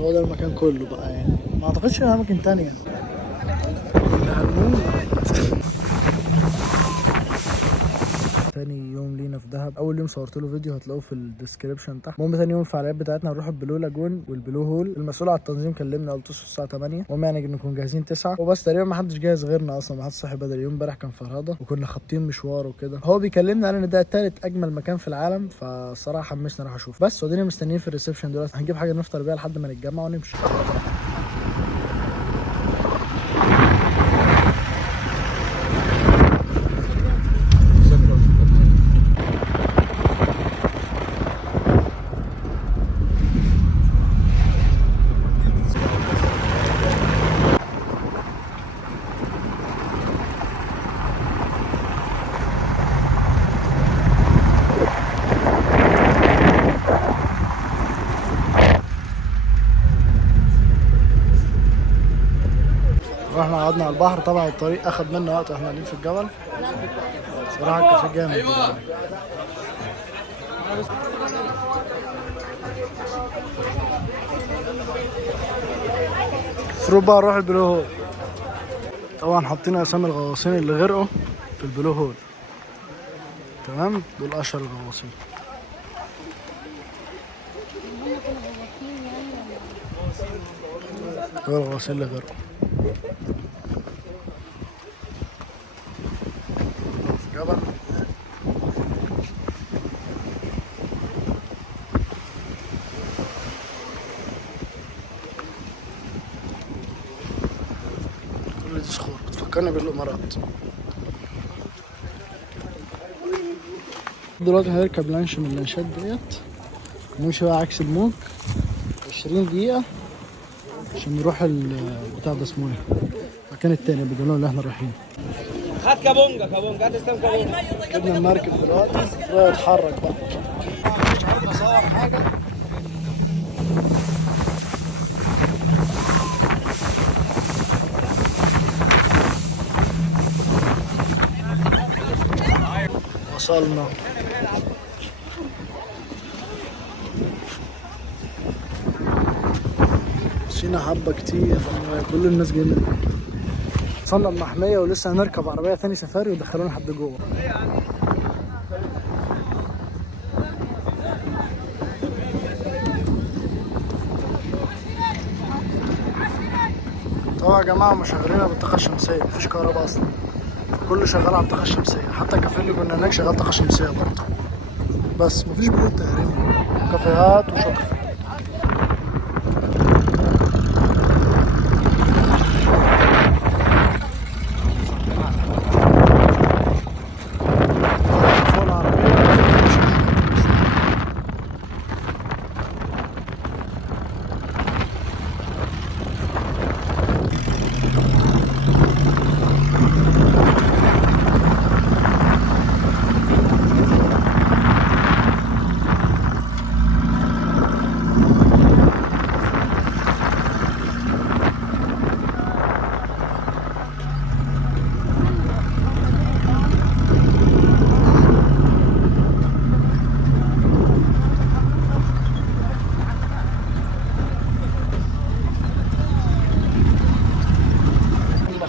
بس هو ده المكان كله بقى يعني، ما اعتقدش ان اماكن تانية. تاني يوم لينا في دهب. اول يوم صورت له فيديو هتلاقوه في الديسكربشن تحت. المهم تاني يوم الفعاليات بتاعتنا هنروح البلو لاجون والبلو هول. المسؤول على التنظيم كلمنا قلت له الساعه 8. المهم يعني نكون جاهزين 9 وبس. تقريبا ما حدش جاهز غيرنا اصلا، ما حدش صاحي بدري. يوم امبارح كان فرهده وكنا خابطين مشوار وكده. هو بيكلمنا قال ان ده تالت اجمل مكان في العالم، فالصراحه حمسنا اروح اشوف. بس ودينا مستنيين في الريسبشن دلوقتي، هنجيب حاجه نفطر بيها لحد ما نتجمع ونمشي. رحنا قعدنا على البحر. طبعا الطريق اخد منا وقت واحنا قاعدين في الجبل. صراحه الكافيه جامد يعني. المفروض بقى نروح البلو هول. طبعا حاطين اسامي الغواصين اللي غرقوا في البلو هول. تمام، دول اشهر الغواصين. دول الغواصين اللي غرقوا. جبل كل دي صخور بتفكرني بالامارات. دلوقتي هنركب لانش من اللانشات ديت، نمشي بقى عكس الموج 20 دقيقة عشان نروح البتاع ده اسمه ايه؟ المكان التاني بيقولوا اللي احنا رايحين. خد كابونجا هتستلم كابونجا. ركبنا المركب دلوقتي ويتحرك بقى. مش عارف اصور حاجة. وصلنا. مشينا حبة كتير، كل الناس جايين. وصلنا المحمية ولسه هنركب عربية ثاني سفاري ويدخلونا لحد جوه. طبعا يا جماعة مشغلينها بالطاقة الشمسية، مفيش كهرباء أصلا، كله شغال على الطاقة الشمسية. حتى الكافيه اللي كنا هناك شغال طاقة شمسية برضه. بس مفيش بيوت تقريبا، كافيهات وشكرا.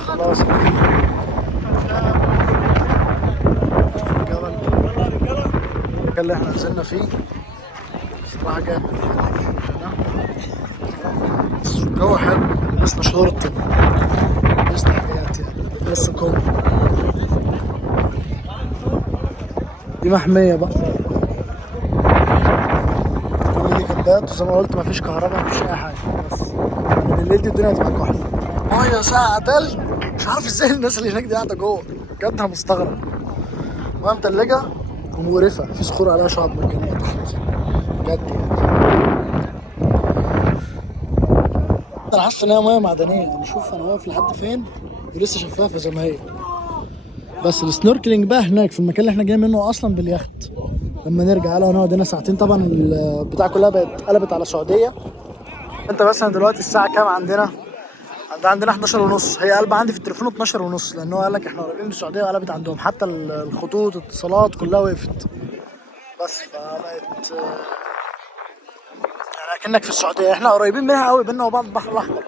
خلاص الجبل اللي احنا نزلنا فيه صراحة جامد يعني. الجو حلو، لسنا شورت، لسنا حاجات يعني، لسه كوم. دي محمية بقى. كل دي كبات وزي ما قلت مفيش كهرباء مفيش أي حاجة. بس يعني بالليل دي الدنيا هتبقى كحلة. مية ساقعة تلج، مش عارف ازاي الناس اللي هناك دي قاعدة جوه، بجد أنا مستغرب. مية متلجة ومقرفة، في صخور عليها شعاب مرجانية تحت بجد يعني. انا حاسس ان هي ميه معدنيه يعني. شوف انا واقف لحد فين ولسه شفافه زي ما هي. بس السنوركلينج بقى هناك في المكان اللي احنا جايين منه اصلا باليخت. لما نرجع يلا هنقعد هنا ساعتين. طبعا البتاع كلها بقت قلبت على سعوديه. انت مثلا دلوقتي الساعه كام عندنا؟ عندنا 11 ونص. هي قلبة عندي في التليفون 12 ونص، لان هو قال لك احنا قريبين من السعوديه وقلبت عندهم. حتى الخطوط الاتصالات كلها وقفت. بس فبقت يعني اكنك في السعوديه. احنا قريبين منها قوي، بينا وبعض البحر الاحمر.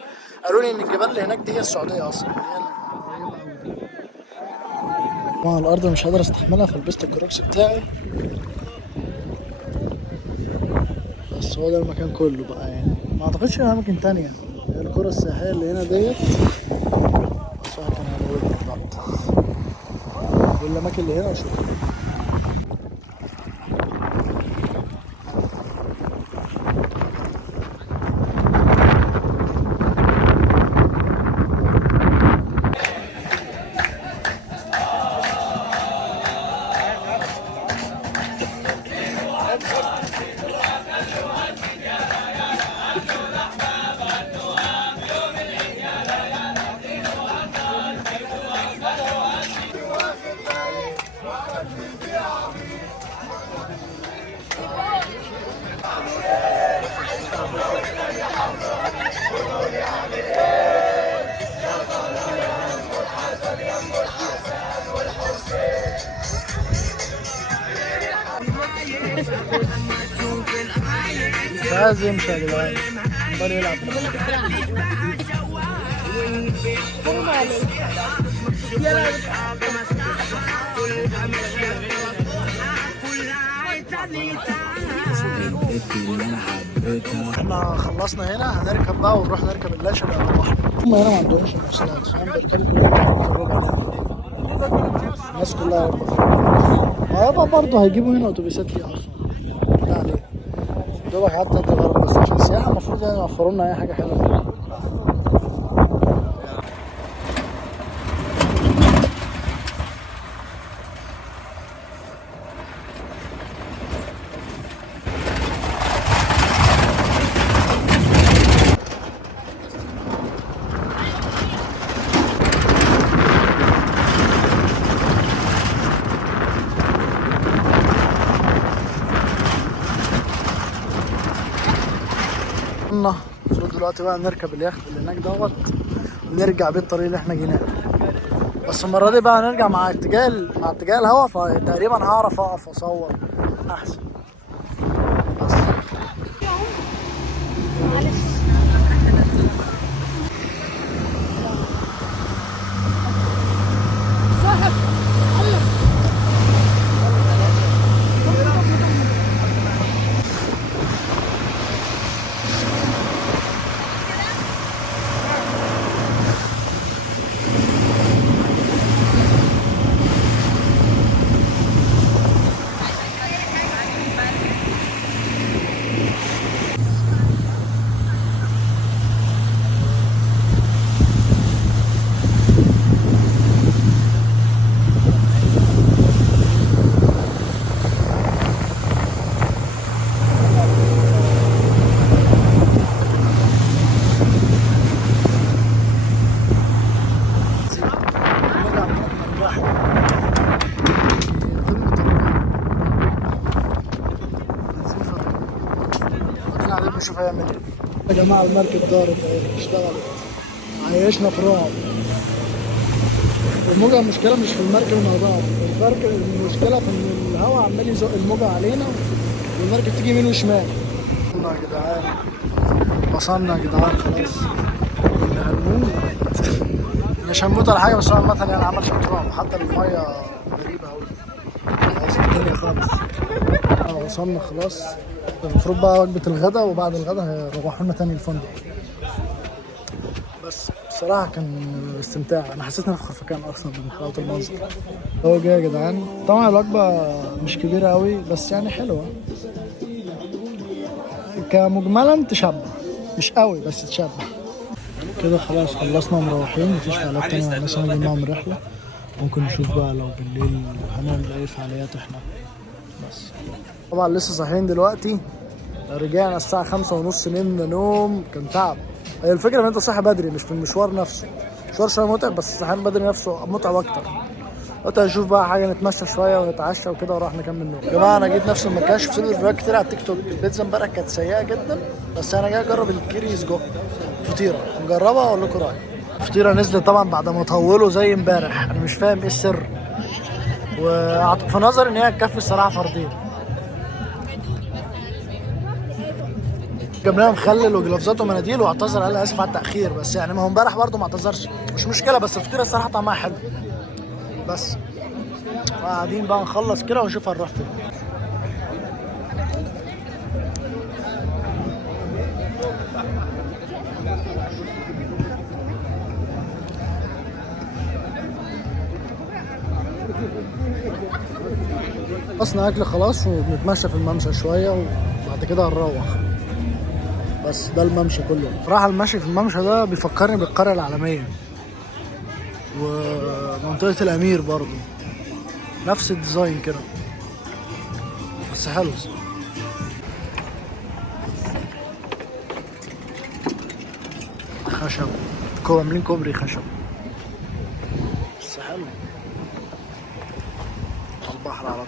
قالوا لي ان الجبال اللي هناك دي هي السعوديه اصلا، اللي هي القريبه قوي دي. طبعا الارض مش قادر استحملها فلبست الكروكس بتاعي. بس هو ده المكان كله بقى يعني، ما اعتقدش ان اماكن تانية. هي القرى السياحيه اللي هنا ديت بس واحد كان هيقول والاماكن اللي هنا وشكرا. مش عايز يمشي يا جدعان، عمال يلعب. احنا خلصنا هنا، هنركب بقى ونروح نركب اللانش اللي على البحر. هم هنا ما عندهمش مواصلات، فاهم؟ بيركبوا كلهم. الناس كلها هيبقى برضه هيجيبوا هنا اتوبيسات ليه اصلا يعني دوبك حتى تجرب، بس عشان السياحه المفروض يعني يوفروا لنا اي حاجه حلوه. المفروض دلوقتي بقى نركب اليخت اللي هناك دوت ونرجع بيه الطريق اللي احنا جيناه. بس المره دي بقى هنرجع مع اتجاه الهوا، فتقريبا هعرف اقف واصور احسن. بس نشوف هيعمل ايه. يا جماعه المركب دارت اهي، اشتغلت، عيشنا في رعب. الموجة المشكلة مش في المركب انها ضعف، المشكلة في ان الهواء عمال يزق الموجة علينا والمركب تيجي يمين وشمال. وصلنا يا جدعان، وصلنا يا جدعان خلاص. كنا هنموت. مش هنموت ولا حاجة، بس هو عامة يعني عمل شوية رعب، حتى المية غريبة أوي. خلاص الدنيا خالص. وصلنا خلاص. المفروض بقى وجبة الغدا، وبعد الغدا هيروحوا لنا تاني الفندق. بس بصراحة كان استمتاع، أنا حسيت إني في خفقان أصلا من حلاوة المنظر. هو جاي يا جدعان، طبعا الوجبة مش كبيرة أوي بس يعني حلوة. كمجملا تشبع، مش قوي بس تشبع. كده خلاص خلصنا ومروحين، مفيش فعاليات تانية مع الناس هنجي معاهم رحلة. ممكن نشوف بقى لو بالليل هنعمل أي فعاليات احنا. بس طبعا لسه صاحيين دلوقتي، رجعنا الساعة 5:30، نمنا نوم كان تعب. هي الفكرة ان انت صاحي بدري مش في المشوار نفسه، مشوار شوية متعب بس الصحيان بدري نفسه متعب اكتر. دلوقتي هنشوف بقى حاجة نتمشى شوية ونتعشى وكده وراح نكمل نوم. يا جماعة انا جيت نفس المكان، شفت له فيديوهات كتير على التيك توك. البيتزا امبارح كانت سيئة جدا، بس انا جاي اجرب الكيري سجق فطيرة، نجربها واقول لكم رأيي. الفطيرة نزلت طبعا بعد ما طولوا زي امبارح، انا مش فاهم ايه السر، وفي نظري ان هي تكفي الصراحة فردين. جبنا لها مخلل وجلافزات ومناديل، واعتذر قال اسف على التاخير، بس يعني ما هو امبارح برضه ما اعتذرش، مش مشكله، بس الفطيره الصراحه طعمها حلو. بس قاعدين بقى نخلص كده ونشوف هنروح فين. خلصنا اكل خلاص وبنتمشى في الممشى شويه وبعد كده هنروح. بس ده الممشى كله. صراحه المشي في الممشى ده بيفكرني بالقريه العالميه ومنطقه الامير برضو، نفس الديزاين كده، بس حلو. خشب، عاملين كوبري خشب بس حلو، على البحر على طول.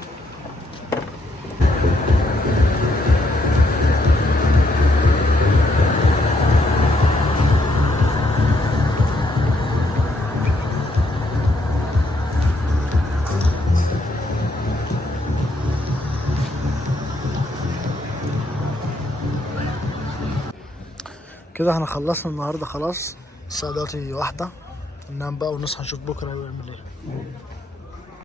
كده احنا خلصنا النهارده خلاص، الساعة دلوقتي 1، ننام بقى ونصحى نشوف بكره هيعمل ايه.